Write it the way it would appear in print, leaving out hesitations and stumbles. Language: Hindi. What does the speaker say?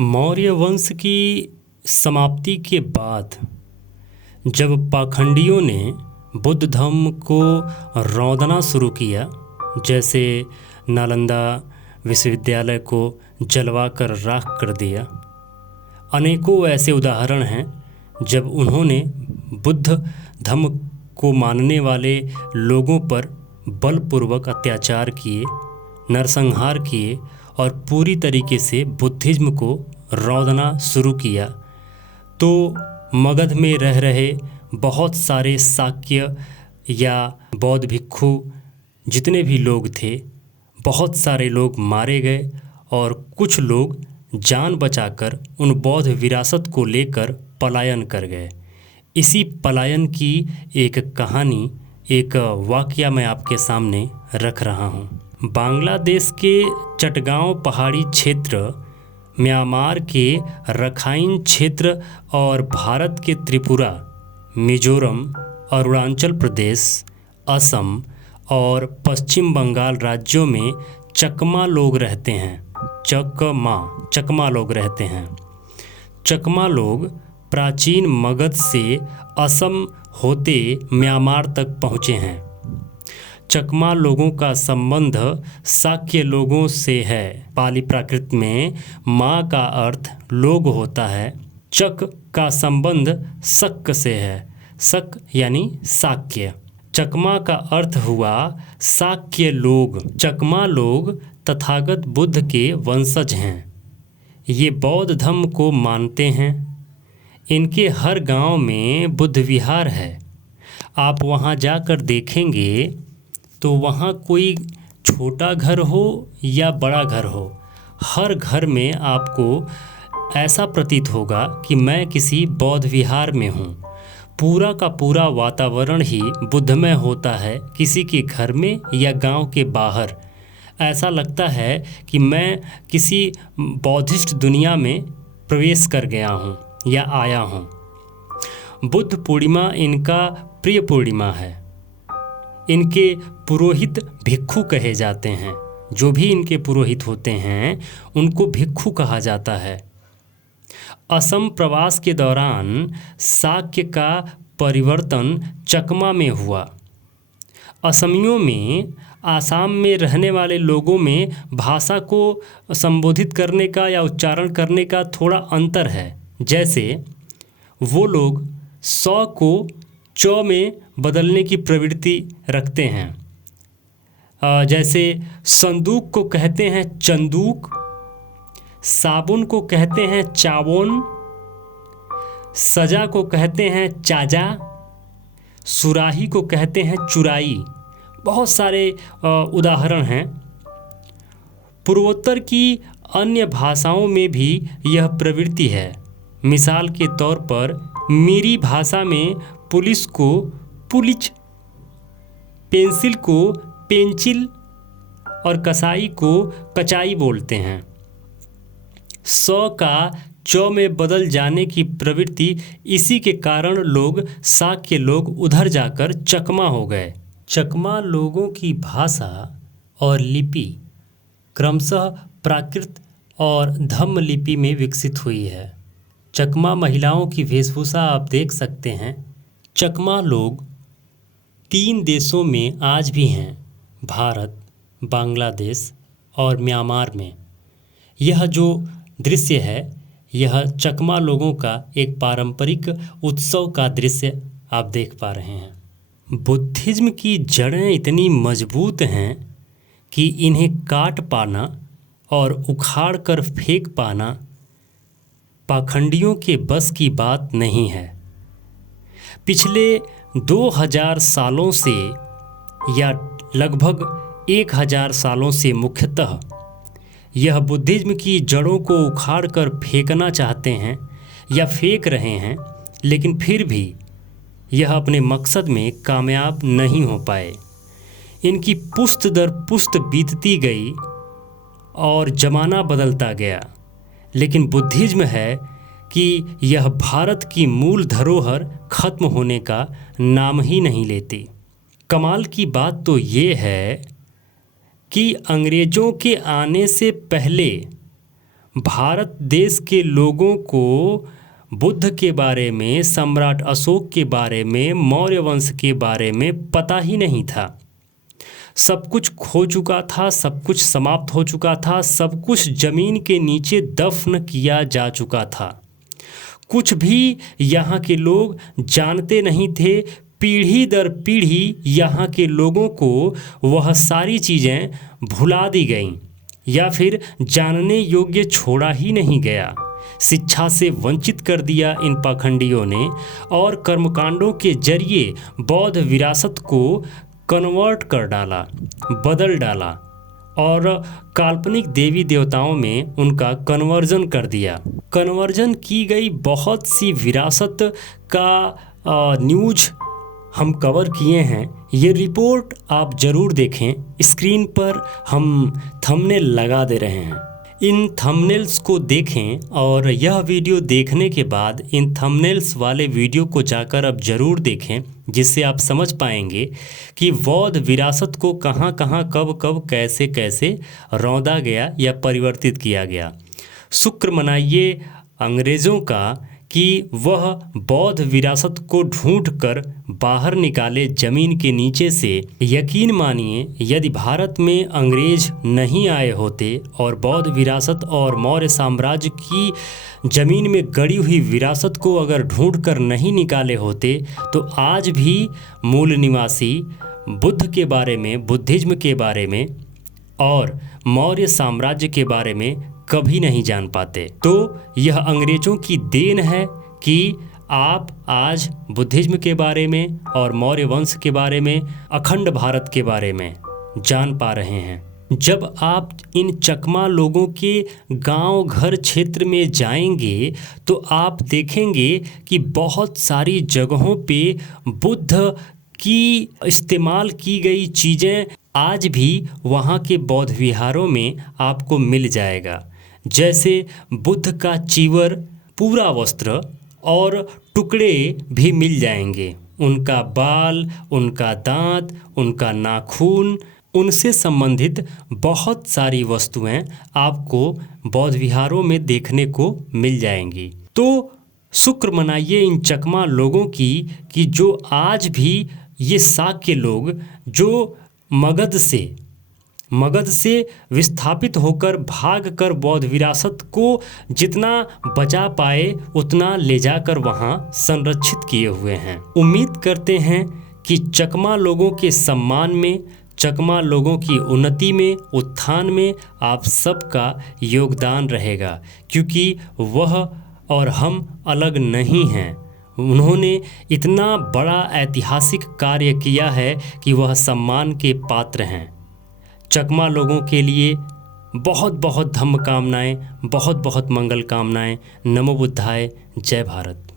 मौर्य वंश की समाप्ति के बाद जब पाखंडियों ने बुद्ध धर्म को रौंदना शुरू किया, जैसे नालंदा विश्वविद्यालय को जलवा कर राख कर दिया, अनेकों ऐसे उदाहरण हैं जब उन्होंने बुद्ध धर्म को मानने वाले लोगों पर बलपूर्वक अत्याचार किए, नरसंहार किए और पूरी तरीके से बुद्धिज्म को रौंदना शुरू किया। तो मगध में रह रहे बहुत सारे शाक्य या बौद्ध भिक्षु जितने भी लोग थे, बहुत सारे लोग मारे गए और कुछ लोग जान बचाकर उन बौद्ध विरासत को लेकर पलायन कर गए। इसी पलायन की एक कहानी, एक वाकया मैं आपके सामने रख रहा हूँ। बांग्लादेश के चटगांव पहाड़ी क्षेत्र, म्यांमार के रखाइन क्षेत्र और भारत के त्रिपुरा, मिजोरम, अरुणाचल प्रदेश, असम और पश्चिम बंगाल राज्यों में चकमा लोग रहते हैं। चकमा लोग रहते हैं। चकमा लोग प्राचीन मगध से असम होते म्यांमार तक पहुँचे हैं। चकमा लोगों का संबंध शाक्य लोगों से है। पाली प्राकृत में माँ का अर्थ लोग होता है। चक का संबंध शक से है। शक यानी शाक्य। चकमा का अर्थ हुआ शाक्य लोग। चकमा लोग तथागत बुद्ध के वंशज हैं। ये बौद्ध धर्म को मानते हैं। इनके हर गांव में बुद्ध विहार है। आप वहां जाकर देखेंगे तो वहाँ कोई छोटा घर हो या बड़ा घर हो, हर घर में आपको ऐसा प्रतीत होगा कि मैं किसी बौद्ध विहार में हूँ। पूरा का पूरा वातावरण ही बुद्धमय होता है। किसी के घर में या गांव के बाहर ऐसा लगता है कि मैं किसी बौद्धिस्ट दुनिया में प्रवेश कर गया हूँ या आया हूँ। बुद्ध पूर्णिमा इनका प्रिय पूर्णिमा है। इनके पुरोहित भिक्षु कहे जाते हैं। जो भी इनके पुरोहित होते हैं उनको भिक्षु कहा जाता है। असम प्रवास के दौरान शाक्य का परिवर्तन चकमा में हुआ। असमियों में आसाम में रहने वाले लोगों में भाषा को संबोधित करने का या उच्चारण करने का थोड़ा अंतर है। जैसे वो लोग सौ को चौ में बदलने की प्रवृत्ति रखते हैं। जैसे संदूक को कहते हैं चंदूक, साबुन को कहते हैं चावोन, सजा को कहते हैं चाजा, सुराही को कहते हैं चुराई। बहुत सारे उदाहरण हैं। पूर्वोत्तर की अन्य भाषाओं में भी यह प्रवृत्ति है। मिसाल के तौर पर मीरी भाषा में पुलिस को पुलिच, पेंसिल को पेंचिल और कसाई को कचाई बोलते हैं। सौ का चौ में बदल जाने की प्रवृत्ति, इसी के कारण लोग शाक्य लोग उधर जाकर चकमा हो गए। चकमा लोगों की भाषा और लिपि क्रमशः प्राकृत और धम्म लिपि में विकसित हुई है। चकमा महिलाओं की वेशभूषा आप देख सकते हैं। चकमा लोग 3 देशों में आज भी हैं, भारत, बांग्लादेश और म्यांमार में। यह जो दृश्य है यह चकमा लोगों का एक पारंपरिक उत्सव का दृश्य आप देख पा रहे हैं। बुद्धिज्म की जड़ें इतनी मजबूत हैं कि इन्हें काट पाना और उखाड़ कर फेंक पाना पाखंडियों के बस की बात नहीं है। पिछले 2000 सालों से या लगभग 1000 सालों से मुख्यतः यह बुद्धिज्म की जड़ों को उखाड़ कर फेंकना चाहते हैं या फेंक रहे हैं, लेकिन फिर भी यह अपने मकसद में कामयाब नहीं हो पाए। इनकी पुश्त दर पुश्त बीतती गई और ज़माना बदलता गया, लेकिन बुद्धिज्म है कि यह भारत की मूल धरोहर खत्म होने का नाम ही नहीं लेती। कमाल की बात तो ये है कि अंग्रेज़ों के आने से पहले भारत देश के लोगों को बुद्ध के बारे में, सम्राट अशोक के बारे में, मौर्य वंश के बारे में पता ही नहीं था। सब कुछ खो चुका था, सब कुछ समाप्त हो चुका था, सब कुछ जमीन के नीचे दफन किया जा चुका था। कुछ भी यहाँ के लोग जानते नहीं थे। पीढ़ी दर पीढ़ी यहाँ के लोगों को वह सारी चीज़ें भुला दी गईं या फिर जानने योग्य छोड़ा ही नहीं गया। शिक्षा से वंचित कर दिया इन पाखंडियों ने और कर्मकांडों के जरिए बौद्ध विरासत को कन्वर्ट कर डाला, बदल डाला और काल्पनिक देवी देवताओं में उनका कन्वर्जन कर दिया। कन्वर्जन की गई बहुत सी विरासत का न्यूज हम कवर किए हैं। ये रिपोर्ट आप ज़रूर देखें। स्क्रीन पर हम थंबनेल लगा दे रहे हैं। इन थंबनेल्स को देखें और यह वीडियो देखने के बाद इन थंबनेल्स वाले वीडियो को जाकर अब ज़रूर देखें, जिससे आप समझ पाएंगे कि बौद्ध विरासत को कहाँ कहाँ, कब कब, कैसे कैसे रौंदा गया या परिवर्तित किया गया। शुक्र मनाइए अंग्रेज़ों का कि वह बौद्ध विरासत को ढूंढकर बाहर निकाले ज़मीन के नीचे से। यकीन मानिए, यदि भारत में अंग्रेज नहीं आए होते और बौद्ध विरासत और मौर्य साम्राज्य की ज़मीन में गड़ी हुई विरासत को अगर ढूंढकर नहीं निकाले होते, तो आज भी मूल निवासी बुद्ध के बारे में, बुद्धिज़्म के बारे में और मौर्य साम्राज्य के बारे में कभी नहीं जान पाते। तो यह अंग्रेज़ों की देन है कि आप आज बुद्धिज़्म के बारे में और मौर्य वंश के बारे में, अखंड भारत के बारे में जान पा रहे हैं। जब आप इन चकमा लोगों के गांव, घर, क्षेत्र में जाएंगे तो आप देखेंगे कि बहुत सारी जगहों पे बुद्ध की इस्तेमाल की गई चीज़ें आज भी वहाँ के बौद्ध विहारों में आपको मिल जाएगा। जैसे बुद्ध का चीवर, पूरा वस्त्र और टुकड़े भी मिल जाएंगे। उनका बाल, उनका दांत, उनका नाखून, उनसे संबंधित बहुत सारी वस्तुएं आपको बौद्ध विहारों में देखने को मिल जाएंगी। तो शुक्र मनाइए इन चकमा लोगों की कि जो आज भी ये साक्य लोग जो मगध से विस्थापित होकर भागकर बौद्ध विरासत को जितना बचा पाए उतना ले जाकर वहाँ संरक्षित किए हुए हैं। उम्मीद करते हैं कि चकमा लोगों के सम्मान में, चकमा लोगों की उन्नति में, उत्थान में आप सबका योगदान रहेगा, क्योंकि वह और हम अलग नहीं हैं। उन्होंने इतना बड़ा ऐतिहासिक कार्य किया है कि वह सम्मान के पात्र हैं। चकमा लोगों के लिए बहुत बहुत धम्म कामनाएं, बहुत बहुत मंगल कामनाएं। नमो बुद्धाय। जय भारत।